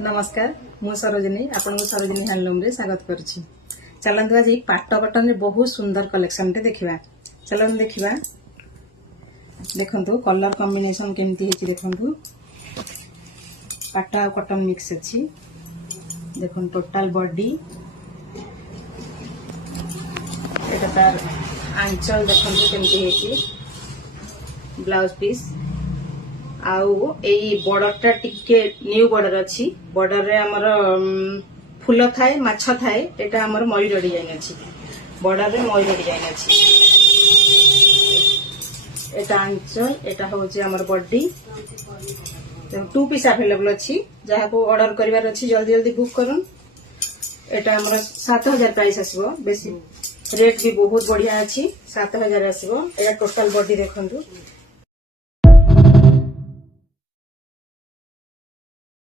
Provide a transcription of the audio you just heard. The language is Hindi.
नमस्कार मु सरोजिनी आपन को सरोजिनी हैंडलूम रे स्वागत करुछि। चलंतु आज पाट कटन रे बहुत सुंदर कलेक्शन टे देखिबा। चलन देखिबा। देखंतु कलर कॉम्बिनेशन केमती हेछि देखंतु। पाट आ कटन मिक्स अछि। देखन टोटल बॉडी एटा तार आंचल देखंतु केमती हेछि। ब्लाउज पीस आउ एई बॉर्डर टिके न्यू बॉर्डर अछि। बॉर्डर रे हमर फूल थाए माछ थाए एटा हमर मयूर डिजाइन अछि। बॉर्डर रे मयूर डिजाइन अछि। एटा आंचल एटा होछि हमर बॉडी। 2 पीस अवेलेबल अछि। जहा को ऑर्डर करिवार अछि जल्दी जल्दी बुक करन। एटा हमर 7000 प्राइस आसीबो। बेसी रेट भी बहुत बढ़िया अछि। 7000 आसीबो। एटा टोटल बॉडी देखंतु।